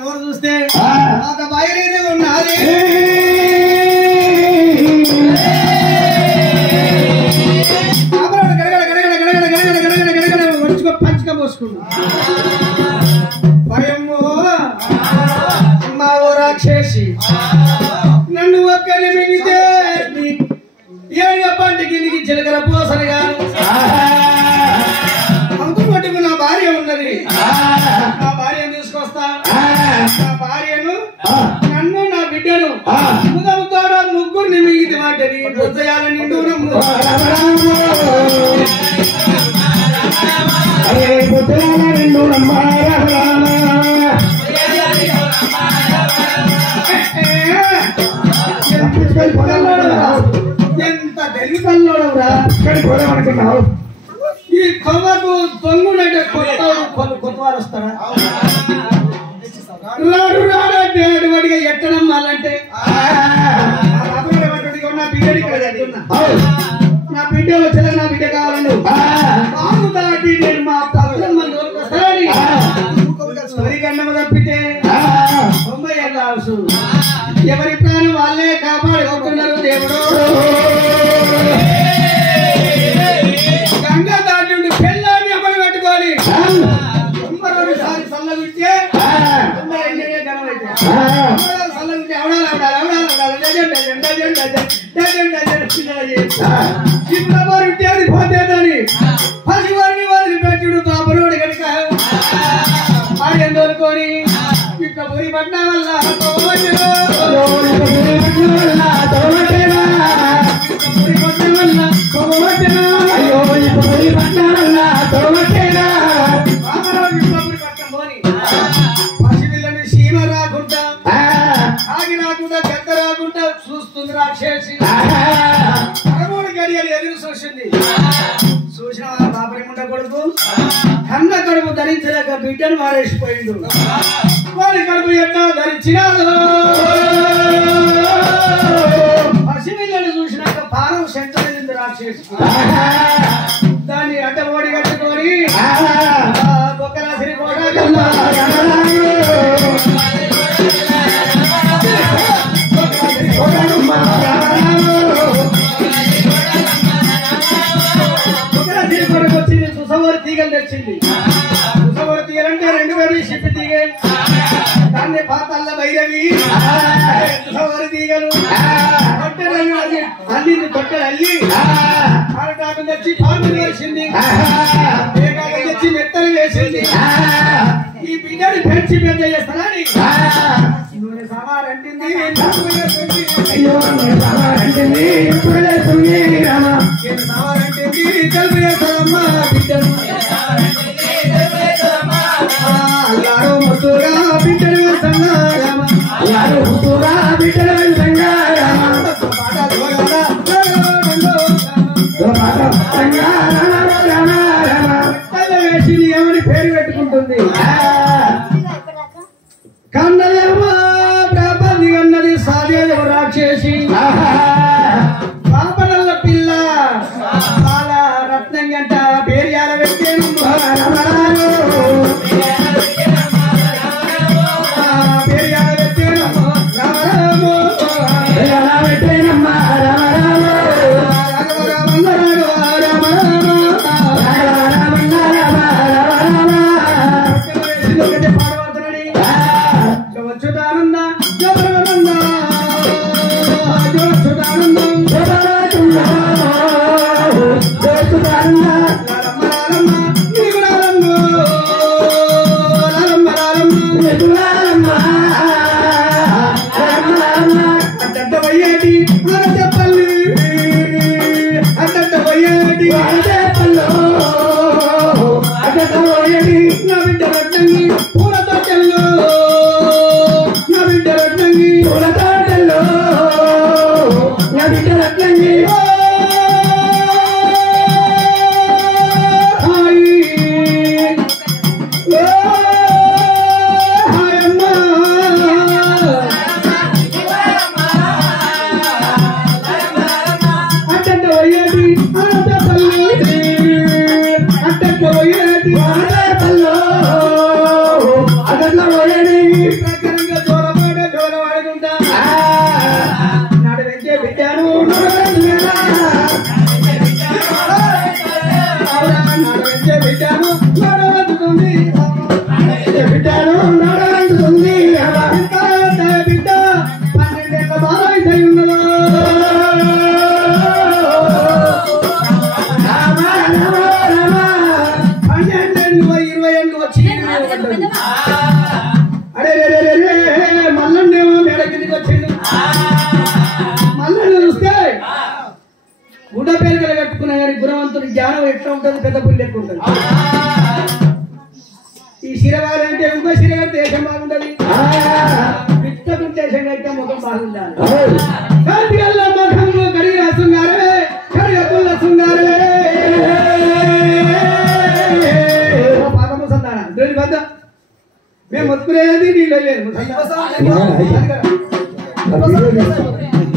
నోరు చూస్తే అంత బయలుదేరి ఉన్నది పంచక పోసుకున్నా భయము అమ్మ ఓ రాక్షసి నన్ను ఒక్కని మిగితే ఏడుగా పంటికి నీకు చిలకల పోసనగా అంకు పట్టుకు నా భార్య ఉన్నది నా భార్యను తీసుకొస్తా నా భార్యను నన్ను నా బిడ్డను ముదముతో ముగ్గురిని మిగితే వాటిని బుద్ధయాల నిండు ఎంత తెలివికల్లోడవురా ఇక్కడికి పోదామనుకున్నావు ఈ కొమ్మకు దొంగుడంటే కొత్తవారు వస్తారా రాడు రాడంటే అటువంటిగా ఎట్టనమ్మాలంటే నా బిడ్డ ఇక్కడ నా బిడ్డ వచ్చేదా నా బిడ్డ కావాలండి బాగు దాటి నేను మా పక్కన వస్తానని సరిగండమ తప్పితే 90 ఏళ్ళ అవసరం ఎవరి ప్రాణం వాళ్ళే కాపాడుకుంటున్నారు దేవుడు గంగా దాటి నుండి పెళ్ళాన్ని అమలు పెట్టుకోవాలి 92 సార్లు చల్లగుంటే 92 గణమైతే చల్లగుంటే ఇప్పుడు పోతేదని పసివారిని వదిలిపెట్టుడు పాపరోడు కనుక ఆడని తోలుకొని ఇట్లా పురి పట్టిన వల్ల పసిపిల్లని సీమ రాకుండా ఆగి రాకుండా గద్ద రాకుండా చూస్తుంది రాక్షసి 13 గడియలు ఎదురు చూసింది చూసిన బాబరి ముండ కొడుకు కన్న కడుపు ధరించలేక బిడ్డను మారేసిపోయిండు వారి కడుపు ఎట్లా ధరించినాడు పసిపిల్లని చూసినాక పానం సెంటరింది రాక్షసి దాన్ని అడ్డ ఓడి కట్టుకొని బొక్కరాసిరి కూడా వచ్చింది సుసవరి తీగలు తెచ్చింది సుసవరి తీగలంటే 2 షిప్పి తీగ దాన్ని పాతల్ల భైరవి సుసవరి తీగలు అల్లింది తొట్టెలు అల్లి ఆడటాకు తెచ్చి పాలు వేసింది ఏకాకి తెచ్చి మెత్తలు వేసింది ఈ బిడ్డని పెంచి పెద్ద చేస్తానని నూనె సమారంటింది కలుపు చేస్తారమ్మా బిడ్డను అల్లారో ముద్దుగా బిడ్డను వేసంగారమ్మ అల్లారో ముద్దుగా బిడ్డను వేసంగారమ్మ వేసి ఏమని పేరు పెట్టుకుంటుంది కన్నదేమో ప్రాపంది అన్నది సాధ్యదేవ రాక్షసి పాపనల్ల పిల్ల బాల రత్నం గంట పేర్యాల పెట్టేను పేర్యాల పెట్టేను రామరాము పెట్టేనమ్మా అరే మల్లన్నేమో మేడ కిందికి వచ్చిండు. మల్లన్న చూస్తే గుడ్డ పేరుగల కట్టుకున్నా కానీ గుణవంతుడి జ్ఞానం ఎట్లా ఉంటుంది, పెద్ద పుల్లి ఎక్కువ ఉంటుంది. ఈ శిరవారి అంటే ఇంకో శిరగారి దేశం బాగుంటది, పిచ్చకు దేశం అయితే ముఖం బాగుండాలి. ముఖము కడిగిన శృంగారే కడిగతుల్ల శృంగారే పాదము సంతాన దేని వద్ద మేము మొత్తుకునేది నీళ్ళు లేదు.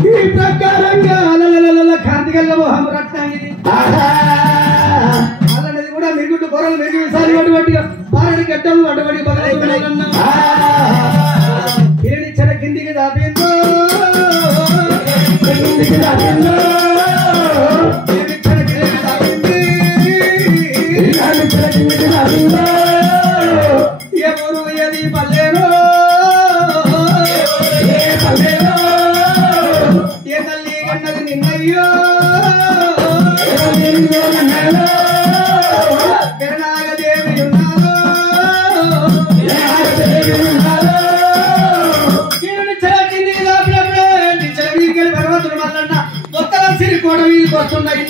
ఈ ప్రకారంగా కాంతిగల్ల మొహం రత్నాంగిది అలాంటిది కూడా మిరుగుడు పొరలు మెరుగు సారి అటువంటిగా పారడి గడ్డలు అటువంటి కిరణిచ్చల కిందికి దాపిందో ఎవరు ఏది పల్లెరో ఏ తల్లి అన్నది నిన్నయ్యో నాగదేవి ఉన్నారో కిందికి దాపినప్పుడే నిచ్చల వీరికి పర్వతులు మల్లన్న ఒక్కల సిరి కోడ వీరికి వస్తున్నాయి.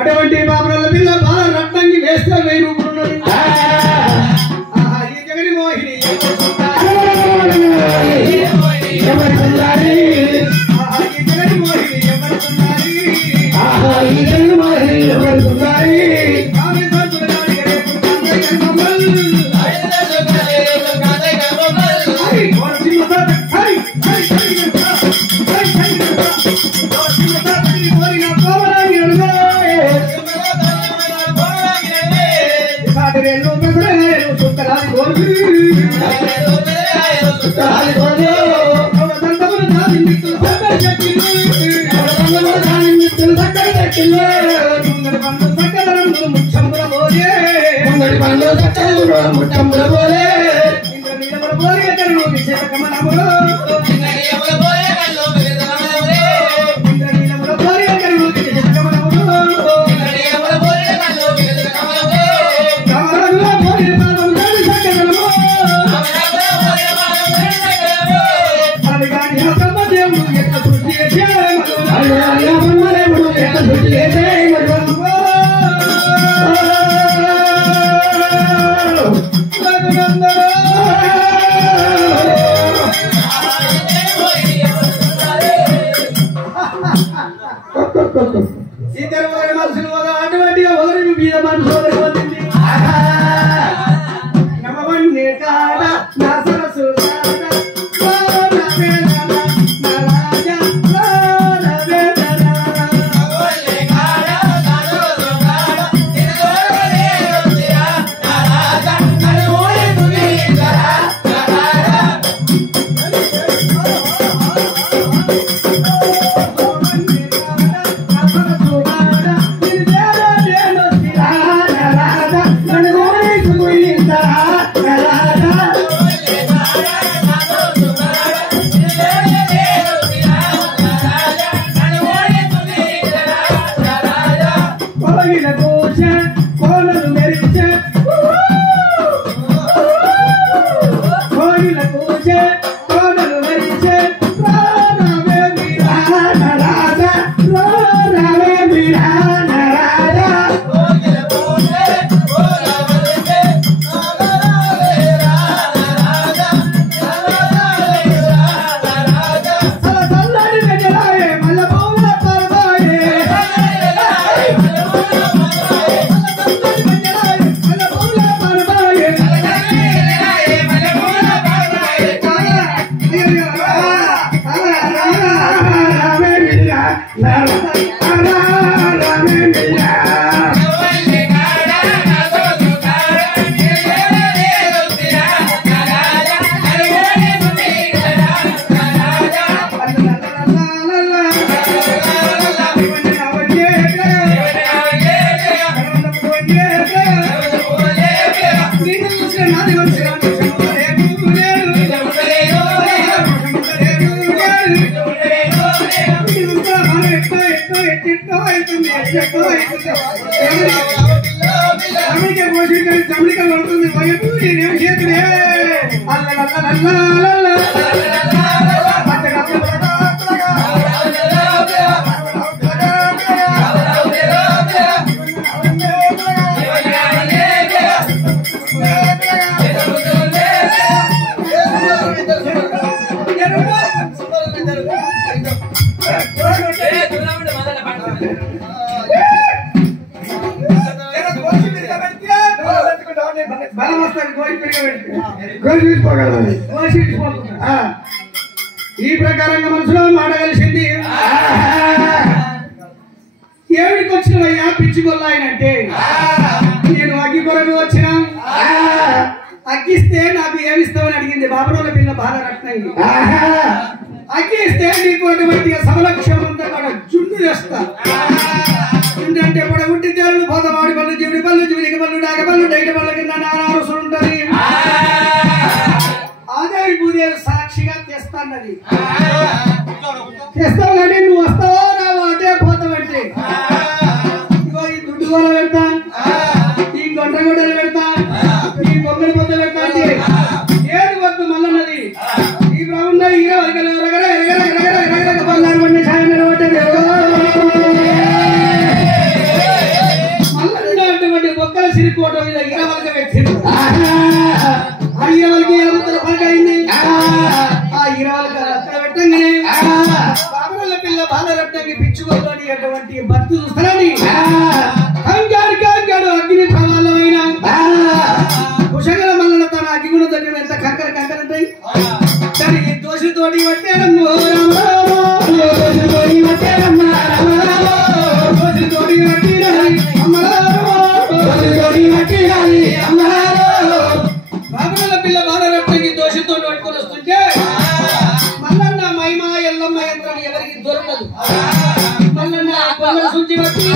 అటువంటి బాబుల పిల్ల బాగా రత్నంగి వేస్తే 1000 రూపాయలు ఉన్నది. ఈ జగని మోహిని ఇద్దరు మనసులు అటువంటి ఒకరి మీద మనసు నమ్మవన్నీ కాడ నా సరస్సు అవుతుంది ఎక్కువ అవుతుంది అమెరికా పోషించి అమెరికా పడుతుంది వైపు నేనేం చేతులే ఈ ప్రకారంగా మనసులో మాట కలిసింది. ఏమిడికి వచ్చినవయ్యా పిచ్చిగొల్ల ఆయనంటే నేను అగ్గి కొరకు వచ్చిన అగ్గిస్తే నాకు ఏమిస్తామని అడిగింది బాబరోళ్ళ పిల్ల బాలరత్నంగి. అగ్గి ఇస్తే నీకు అటువంటి సమలక్ష్యం అంతా కూడా జున్ను చేస్తా. ఏంటంటే పొడగుట్టి తేళ్ళు పోతమాడి పళ్ళు జీవిడి పళ్ళు జీవిడికి పళ్ళు డాక పళ్ళు డైట పళ్ళ కింద నానా రుసులు ఉంటది. ఆదేవి భూదేవి సాక్షిగా తెస్తాన్నది. తెస్తావు కానీ నువ్వు వస్తావో రావో అదే పోతావంటే ఇగో ఈ దుడ్డు గోల పెడతా, ఈ గొంట గొడ్డలు పెడతా, ఈ బొమ్మల పొద్దు పెడతా అంటే ఏది వద్దు మల్లన్నది. ఈ బ్రహ్మ ఇగ వరకలు ఎరగర ఎరగర ఎరగర ఎరగర పల్లారు పండి సాయం నిలబడ్డది. మల్లన్న అటువంటి బొక్కల సిరికోవటం మీద ఇగ వరక పెట్టింది. ఆ ఇరవలకి ఇరవై పలకైంది. ఆ ఇరవలకి అక్కడ పెట్టంగానే బాబుల పిల్ల బాలరత్నకి పిచ్చుకోని అటువంటి భక్తు చూస్తానని కంగారు కంగారు అగ్ని ప్రమాదమైన కుశగల మల్లన తన అగ్గిగుణ దగ్గర ఎంత కంకర కంకర ఉంటాయి. దానికి దోషితోటి పట్టారమ్మ దోషితోటి పట్టిన బాబుల పిల్ల బాలరత్నకి దోషితో పట్టుకొని వస్తుంటే మల్లన్న మహిమ ఎల్లమ్మ యంత్రం ఎవరికి దొరకదు. మల్లన్న కొంగల శుద్ధి వచ్చి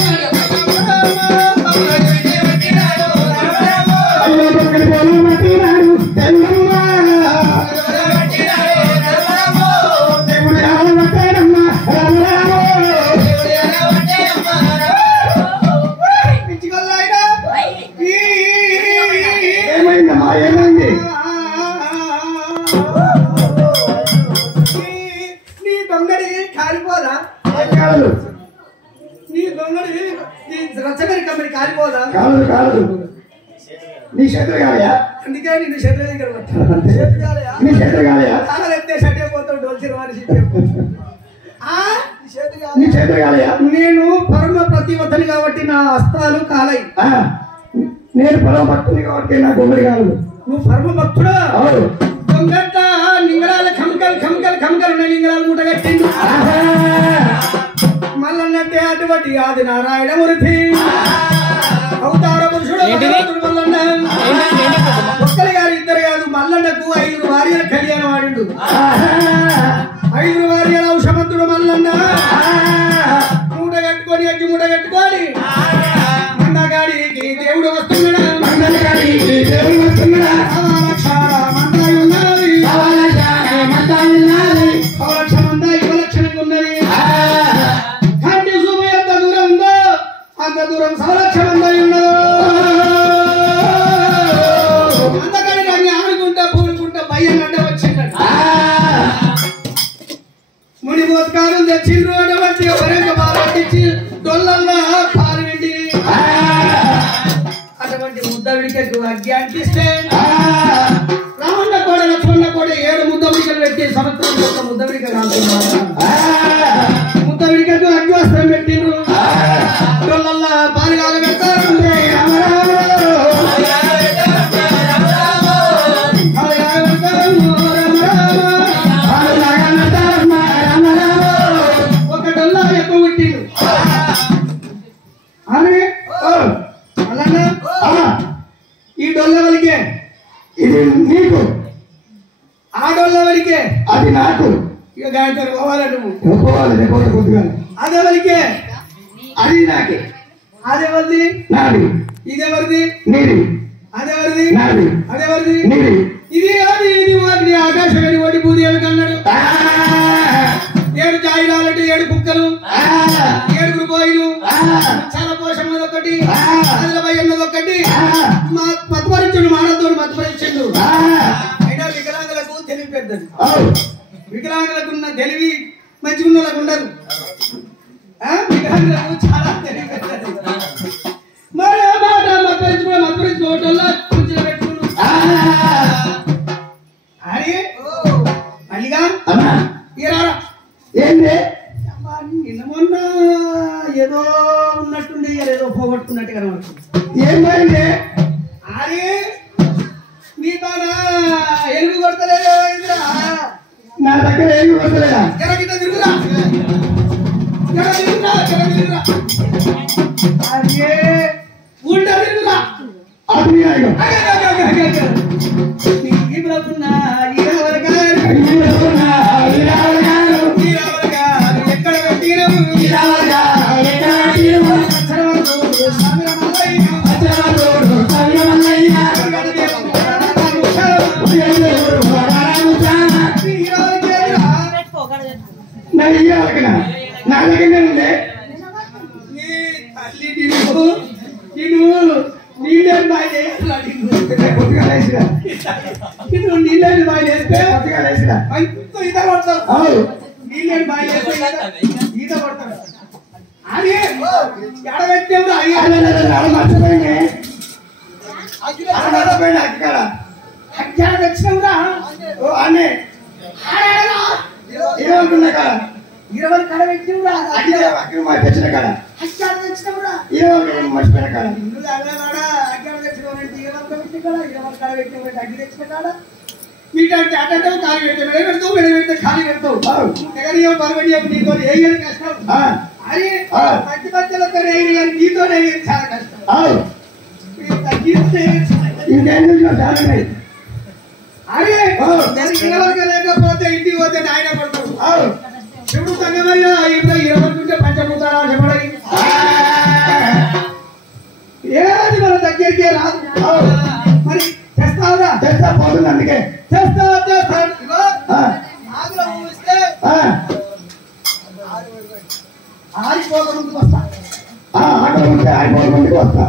నీ చేతులు కాలయా? అందుకే నిన్ను చేతుల దగ్గర నీ చేతులు కాలయా? ఎత్తే షట్టే పోతావు డోల్చిన వారి నీ చేతులు కాలయా? నేను పరమ ప్రతివత్తని కాబట్టి నా హస్తాలు కాలయి. నేను పరమ భక్తుని కాబట్టి నా గొంగడి కాదు. నువ్వు పరమ భక్తుడా? గొంగట్ట లింగరాల ఖంకల్ ఖంకల్ ఖంకల్ లింగరాలు మూట కట్టిండు. మల్లన్నట్టే అటువంటి ఆది నారాయణమూర్తి అవతార పురుషుడు మల్లన్న. ఒక్కరి గారు ఇద్దరు కాదు, మల్లన్నకు 5 భార్యల కళ్యాణం ఆడిండు. 5 భార్యల ఔషమంతుడు మల్లన్న. మూట కట్టుకొని అగ్గి మూట కట్టుకొని మందగాడికి దేవుడు వస్తున్నాడా? మందగాడికి దేవుడు వస్తున్నాడా? మందాయి ఉన్నది, అవలక్ష మంద ఇవలక్షణంగా ఉన్నది. కంటి చూపు ఎంత దూరం ఉందో అంత దూరం సవలక్ష మందాయి ఉన్నదో. అందగాడి దాన్ని ఆడుకుంటా పూనుకుంటా భయం అంటే వచ్చిందట. ముడి బోత్కాలు తెచ్చిండ్రు అటువంటి వరంగ బాలెట్టించి డొల్లల్లో పాలు వెండి అటువంటి ముద్దవిడికి అగ్గి అంటిస్తే రావణ కూడా లక్ష్మణ కూడా 7 ముద్దవిడికలు పెట్టి సంవత్సరం యొక్క ముద్దవిడిక కాల్చున్నారు. ముద్దవిడికకు అగ్గి వస్త్రం పెట్టిండ్రు. డొల్లల్లో పాలు కాలు పెడతారు. ఒక డొల్లా ఎక్కువ పుట్టిండు. ఈ డొల్లవలికే ఇది నీకు, ఆ డొల్లవలికే అది నాకు. ఇక గాయత్రి పోవాలి, నువ్వు పోవాలి కొద్దిగా. అదెవరికే అది నాకే. అదెవరిది? నాది. ఇదెవరిది? నీది. అదెవరిది? నాది. అదెవరిది? నీది. ఇది అది ఇది వాటిని ఆకాశగడి వాటి భూదేవి కన్నాడు. 7 జాయిలాలంటే 7 కుక్కలు. ఏడుగురు పోయిను చాలా పోషమ్మది ఒకటి అదిలపై అన్నది ఒకటి మతపరించుడు మానవుడు మతపరించుడు అయినా వికలాంగులకు తెలివి పెద్దది వికలాంగులకు ఉన్న తెలివి మంచిగా ఉన్నలకు ఉండదు వికలాంగులకు చాలా తెలివి పెద్దది మరి మాట మతపరించుకోవటంలో కూర్చుని పెట్టుకున్నాడు అరే మల్లిగా ఏంటి నిన్న మొన్న ఏదో ఉన్నట్టుండి ఏదో పోగొట్టుకున్నట్టు కనబడుతుంది ఏమైంది అరే నీ తానా ఎలుగు కొడతలేదా నా దగ్గర ఎలుగు కొడతలేదా జరగిట తిరుగురా అరే ఉండ తిరుగురా ఎక్కడ పెట్టినవు నా దగ్గర తల్లి నేను నీళ్ళని బాయ్ నీళ్ళని బాయ్ చేస్తే ఈత కొడతావు నీళ్ళని బాయ్ చేస్తే ఈత కొడతాడు అదే ఎడబెట్టాడు మర్చిపోయింది అక్కడ తెచ్చినవురా ఓ అనే ఏమనుకున్నా కదా 20 కడ పెట్టినవురా తెచ్చిన కాడ అక్కడ తెచ్చినవురా 20 మర్చిపోయిన కాడ నువ్వు అల్లవాడా అక్కడ తెచ్చినవారంటే 20 కడ 20 కడ పెట్టినవారంటే అగ్గి తెచ్చిన కాడ మీటంటే అటంటే ఖాళీ పెడతావు పెడితే ఖాళీ పెడతావు ఎగరియో పరవడియో నీతో ఏం కష్టం అరే మధ్య మధ్యలో నీతో చాలా కష్టం అరే లేకపోతే ఇంటికి పోతే ఆయన పడతాడు శివుడు తగ్గమయ్యా ఇప్పుడు 20 పంచభూతాలు ఆశపడాలి ఏది మన దగ్గరికి రాదు మరి చేస్తావురా చేస్తా పోతుంది అందుకే చేస్తా ఆరిపోకముందుకు వస్తా ఆటో ఉంటే ఆరిపోకముందుకు వస్తా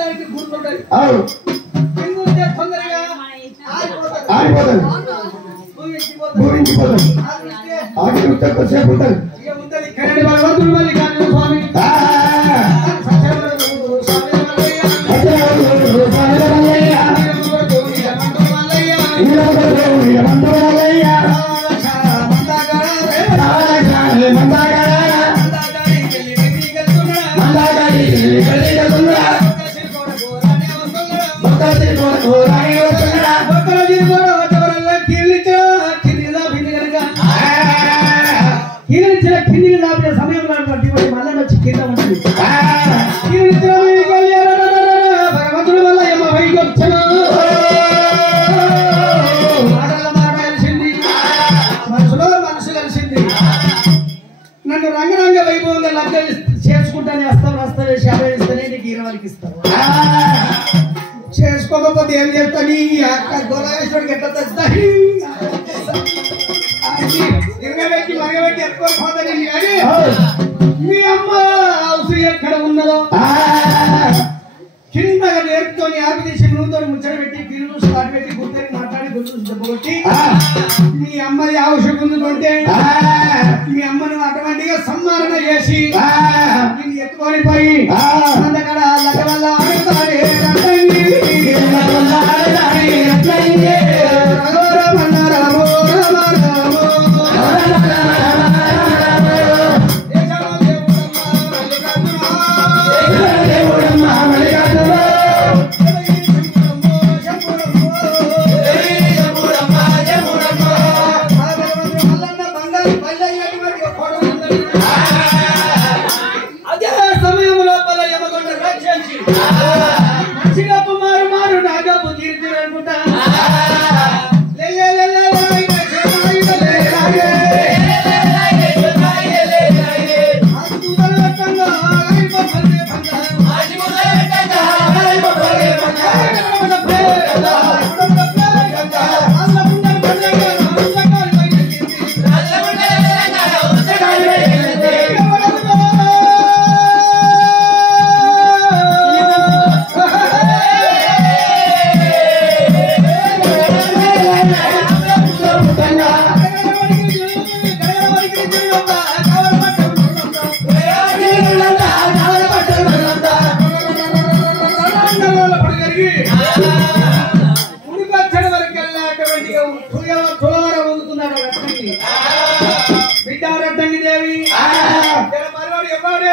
దానికి గుర్తుంటది తొందరగా ఆరిపోతుంది భూమించిపోతుంది ఆగి కొద్దిసేపు ఉంటుంది భగవంతుడు మల్లికార్జున స్వామి కిందికి దాపిన సమయంలో మళ్ళీ వచ్చి కింద ఉంటుంది భగవంతుడి వల్ల ఏమో పైకి వచ్చాను మాటల మాట కలిసింది మనసులో మనసు కలిసింది నన్ను రంగరంగ వైభవంగా లగ్గ చేసుకుంటానే వస్తావు శాపం ఇస్తానే నీకు 20 ఇస్తావు చేసుకోకపోతే ఏం చేస్తా నీ అక్క గోళేశ్వరికి ఎట్లా తెస్తా తిరగబెట్టి మరగబెట్టి ఎత్తుకొని పోతాను కానీ మీ అమ్మ హౌస్ ఎక్కడ ఉన్నదో కిందగా నేర్పుతోని ఆర్పితీసి నూనెతో ముచ్చట పెట్టి పిల్లలు స్టార్ట్ పెట్టి గుర్తని మాట్లాడి గుర్తు దెబ్బకొట్టి మీ అమ్మది ఆవశ్యకుంటే మీ అమ్మను అటువంటిగా సంహారణ చేసి నేను ఎత్తుకొని పోయి అందక్కడ లగ వల్ల ఆడతాడే ఉడికొచ్చడి వరకు వెళ్ళినటువంటి పొందుతున్నాడు రత్నంగి బిడ్డ రత్నంగి దేవి మరవాడు ఎవడు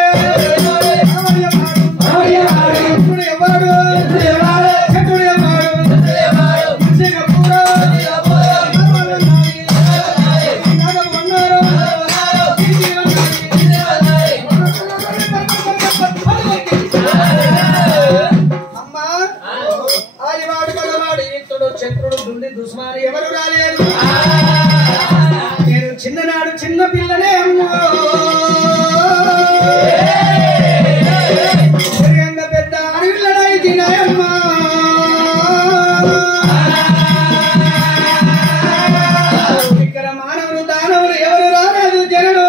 చతుడు చక్రుడు దుండి దుస్మాని ఎవరు రాలేదు నేను చిన్ననాడు చిన్న పిల్లనే అమ్మో పెద్ద అడవిల్లడై తినాయమ్మా ఇక్కడ మానవులు దానవులు ఎవరు రాలేదు జనుడు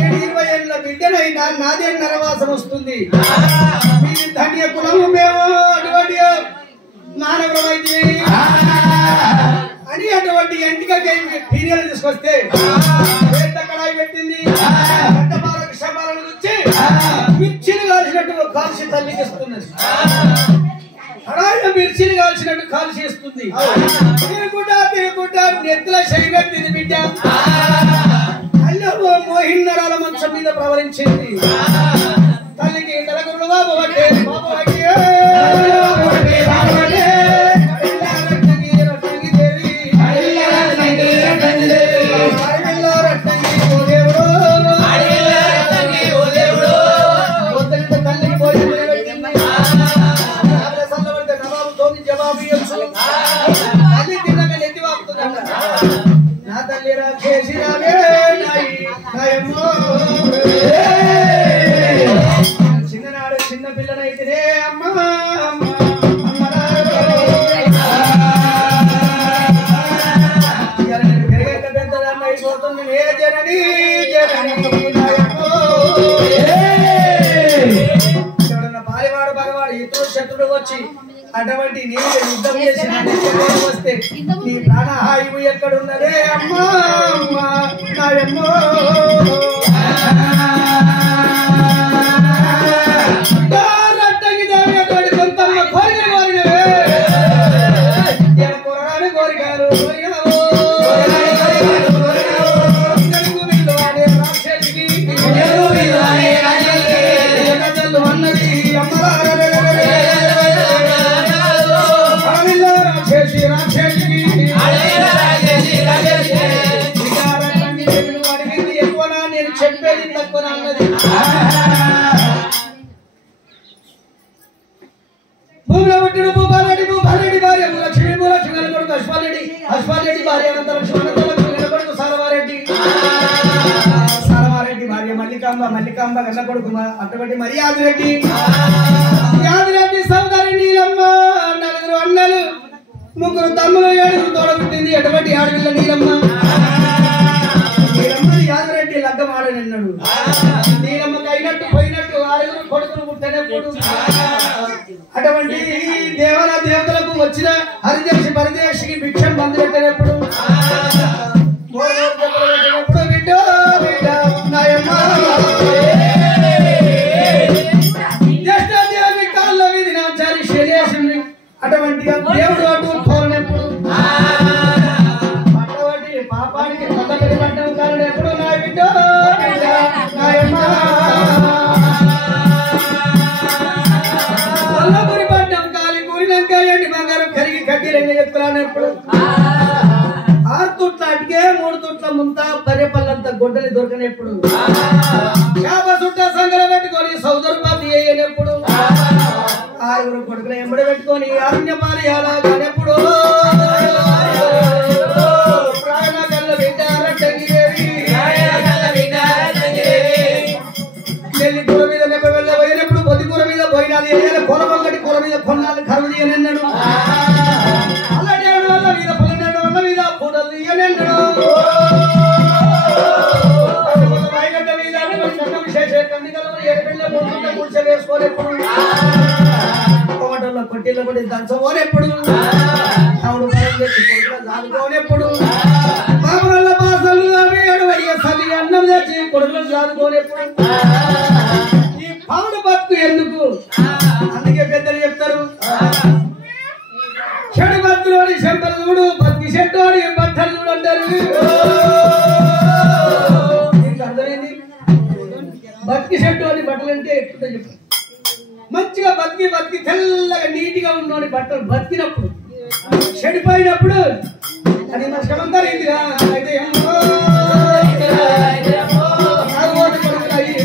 20 ఏళ్ళ బిడ్డనైనా నాదే నరవాసం వస్తుంది ధన్య కులము మేము అటువంటి మానవులమైతే అని అటువంటి ఎంటికకి పీరియలు తీసుకొస్తే పెద్ద కడాయి పెట్టింది విషపాలను వచ్చి మిర్చిని కాల్చినట్టు కాల్చి తల్లికి ఇస్తున్నది కడాయిలో మిర్చిని కాల్చినట్టు కాల్చి ఇస్తుంది తిరుగుకుంటా నెత్తుల శరీరం బిడ్డ అల్లో మోహిన్నరాల మంచం మీద ప్రవరించింది తల్లికి తలగురుడు బాబు అంటే బాబు తల్లికి పోయి నవాబుతో జవాబు తల్లి తిన్నాక నెత్తి వాపుతుందంట నా తల్లి రాకేసి రావే చిన్ననాడు చిన్న పిల్లనైతే అమ్మా పెరిగేట పెద్దదాన్ని అయిపోతుంది ఏ జనని ఎవడన్నా పాలివాడు పగవాడు ఇతరుడు శత్రుడు వచ్చి అటువంటి నేను యుద్ధం చేసి వస్తే నీ ప్రాణహాయువు ఎక్కడున్నదే అమ్మా అమ్మా నాయమ్మో చెప్పేది తక్కువ అన్నది భూమిలో పుట్టిన భూపాలరెడ్డి భార్య లక్ష్మీ కొడుకు అశ్వారెడ్డి భార్య అనంతలక్ష్మి కొడుకు సారవారెడ్డి భార్య మల్లికాంబ గన్న కొడుకు అటువంటి మర్యాదరెడ్డి సోదరి నీలమ్మ 4 అన్నలు 3 తమ్ములు 7 తోడబుట్టింది ఎటువంటి ఆడపిల్ల నీలమ్మ యాదరెడ్డి లగ్గం ఆడనన్నాడు నీలమ్మకి అయినట్టు పోయినట్టు 6 కొడుకులు పుట్టినప్పుడు అటువంటి దేవతలకు వచ్చిన హరిదేశి పరదేశికి భిక్షం బంధు పెట్టినప్పుడు కాళ్ళ మీద నాచారి శరీరం అటువంటి దేవుడు అటు కోరినప్పుడు అటువంటి పాపానికి పట్టబడి పట్టడం కారణం ఎప్పుడు నా బిడ్డ వల్లపురి పట్టం కాలి కూరినాక ఎండి బంగారం కరిగి కట్టి 2 ఎత్తుకురానప్పుడు 6 తుట్ల అటుకే 3 తుట్ల ముంత బర్రెపల్లంత గొడ్డలి దొరకనప్పుడు చేప చుట్ట సంగల పెట్టుకొని సౌదరుపాతి అయ్యేనప్పుడు 6 కొడుకులు ఎంబడి పెట్టుకొని అరణ్యపాలి అలాగనప్పుడు ప్రాణకల్ల విద్యారట్టంగి నెల్లి కూర మీద నెప్ప వెళ్ళబోయినప్పుడు పొద్దు కూర మీద పోయినాలి కొలబొంగటి కూర మీద కొన్నాళ్ళు కరువు తీయనన్నాడు అల్లడేడు వల్ల మీద పొలనేడు వల్ల మీద పూటలు తీయనన్నాడు వైగడ్డ మీద విశేష కందికలు 7 పిల్లలు 3 గుడిసె వేసుకోలేప్పుడు కొట్టల్లో కొట్టిల్లో పడి దంచబోనెప్పుడు తవుడు పరం తెచ్చి కొడుకులు దాదుకోనెప్పుడు బాబుల బాసలు అవి అడవయ్య సది అన్నం తెచ్చి కొడుకులు చదువుకోలేప్పుడు ఈ పావుడు బతుకు ఎందుకు? అందుకే పెద్దలు చెప్తారు చెడు బతులోని చెంపలు చూడు బతికి చెట్టోని బట్టలు చూడు అంటారు. అర్థమైంది? బతికి చెట్టోని బట్టలు అంటే ఎక్కువ చెప్పు. మంచిగా బతికి బతికి తెల్లగా నీటిగా ఉన్నోని బట్టలు బతికినప్పుడు చెడిపోయినప్పుడు అది నష్టమంతా రీతిగా అయితే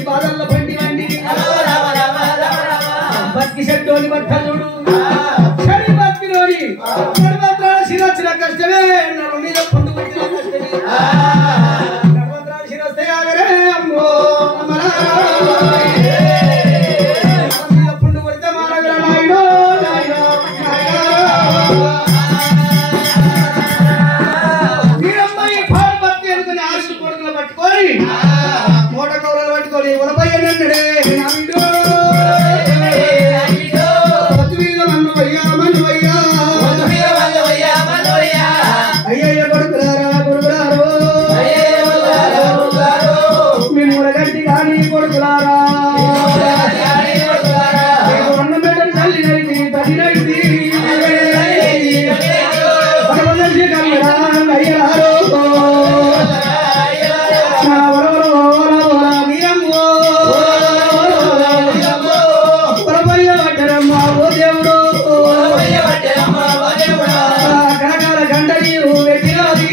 బాధల్లో పండి వండి బతికి చెట్టోని బట్టలు చెడి బతికినోని శిరొచ్చిన కష్టమే నన్ను మీద పండు వచ్చిన కష్టమే శిరొస్తే ఆగరే అమ్మో పండు కొడితే మారగల నాయుడు మీరమ్మాయి పాడు బతికి అనుకుని ఆశలు కొడుకులు పట్టుకొని మూట కౌరలు పట్టుకొని ఉలపయ్యనడే నాయుడు అయ్యయ్య కొడుకులారా కొడుకులారో మేము గట్టి కానీ కొడుకులారా అన్న బిడ్డలు తల్లి నైతి తల్లి నైతి అయ్యారో నీరమ్మో పరపయ్య పట్టరమ్మా ఓ దేవుడు కనకాల గండ నీరు పెట్టినది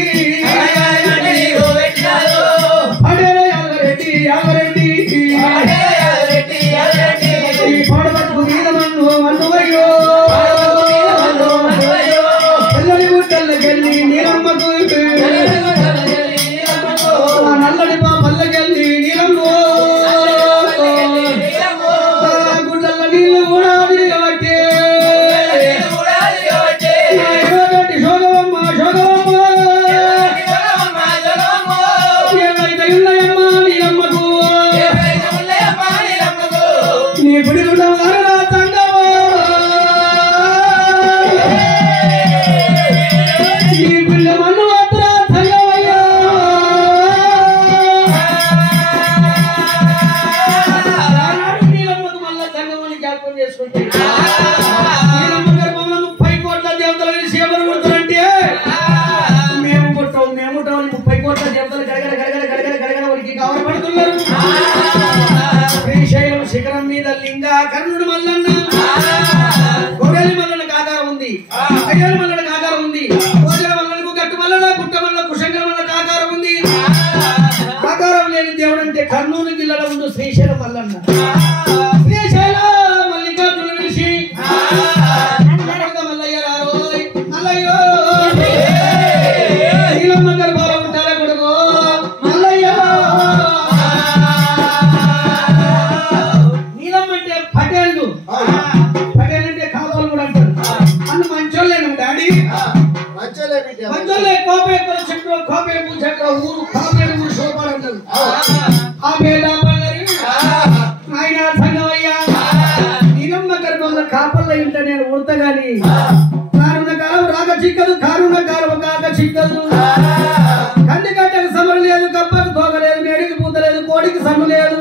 అడే యాగరెడ్డి యాగరెడ్డి ఈ పడబట్టు మీద మన్ను మన్నువయ్యో తెల్లని గుట్టల్లకెళ్ళి నీరమ్మకు నల్లడి పాపల్లకెళ్ళి నీరమ్మో గుడ్డల్ల నీళ్లు కూడా తిరగబట్టి శోగవమ్మ శోగవమ్మ ఏమైతే ఉన్నాయమ్మా నీరమ్మకు నీ గుడిగుండ వారనా తంగవో నీ పిల్ల మన్ను మాత్ర తంగవయ్యా నీరమ్మకు మళ్ళా తంగమని జ్ఞాపకం చేసుకుంటే నీరమ్మ గారు మమ్మల్ని 30 కోట్ల దేవతల విషయం ఎవరు కొడతారంటే మేము కొట్టాం 30 కోట్ల దేవతలు గడగడ గడగడ గడగడ గడగడ వారికి కావడపడుతున్నారు. శ్రీశైలం శిఖరం మీద లింగా కర్ణుడు మల్లన్న గొడలి మల్లన కాకారం ఉంది, అయ్యారు మల్లన కాకారం ఉంది, గోజల మల్లనకు గట్టు మల్లన గుట్ట మల్ల కుశంకర మల్ల కాకారం ఉంది. కాకారం లేని దేవుడు అంటే కర్నూలు జిల్లాలో ఉండు శ్రీశైలం మల్లన్న. శ్రీశైల మల్లికార్జునుడు పిలిచి మల్లయ్య రారోయ్ మల్లయ్యో నీలమ్మ గర్భాలో ఉంటారా కొడుకు మల్లయ్య. నీలమ్మ అంటే పటేళ్ళు, పటేల్ అంటే కాపాలు కూడా అంటారు. అన్న మంచోళ్ళేను డాడీ మంచోళ్ళే. కోపేకల చెట్టు కోపేపు చెట్ల ఊరు కాపేరు ఊరు శోభాలు అంటారు. ఆ పేద పల్లరి ఆయన సంగమయ్యా నీలమ్మ గర్భంలో కాపల్లో ఇంట నేను ఉడతగాని కారుణ కాలం రాక చిక్కదు, కారుణ కాలం కాక చిక్కదు. కంది కట్టకు సమరు లేదు, కప్పకు తోగలేదు, మేడికి పూత లేదు, కోడికి సమ్ము లేదు.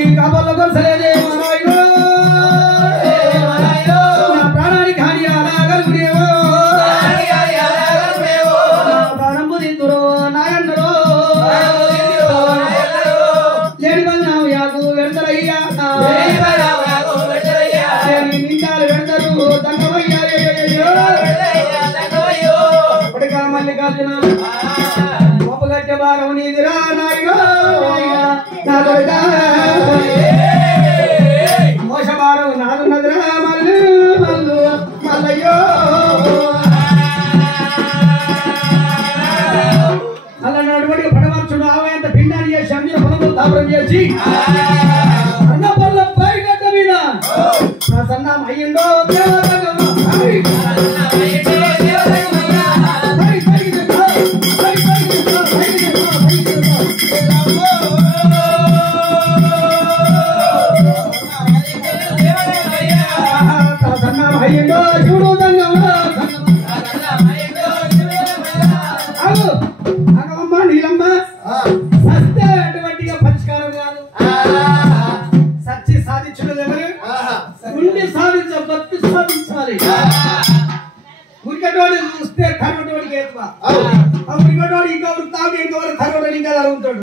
ఈ కాపల్లో కొరసలేదే నా ప్రాణానికి హాని అలాగలుగునేవో ప్రాణంబు దిందురో నాయన్నరో లేని బంధనావు యాకు వెళ్తారయ్యా నిండాలు వెళ్తారు తంగమయ్యా పడికా మల్లికార్జున గొప్పగట్ట భారం నీదిరా నాయుడు మోస భారం నాదున్నదిరా మల్లు మల్లు మల్లయ్యో అలా నడుబడిగా పడవచ్చుడు ఆవయంత పిండాన్ని చేసి అందిన పొలంలో తాపరం చేసి అన్న పళ్ళ పై గడ్డ మీద నా సన్నాం అయ్యిందో అయ్యిందో చూడు అప్పుడు ఇంకోటి ఇంకా ఉరుకుతాడు ఇంకొకరు తరగడు ఇంకా జరుగుతాడు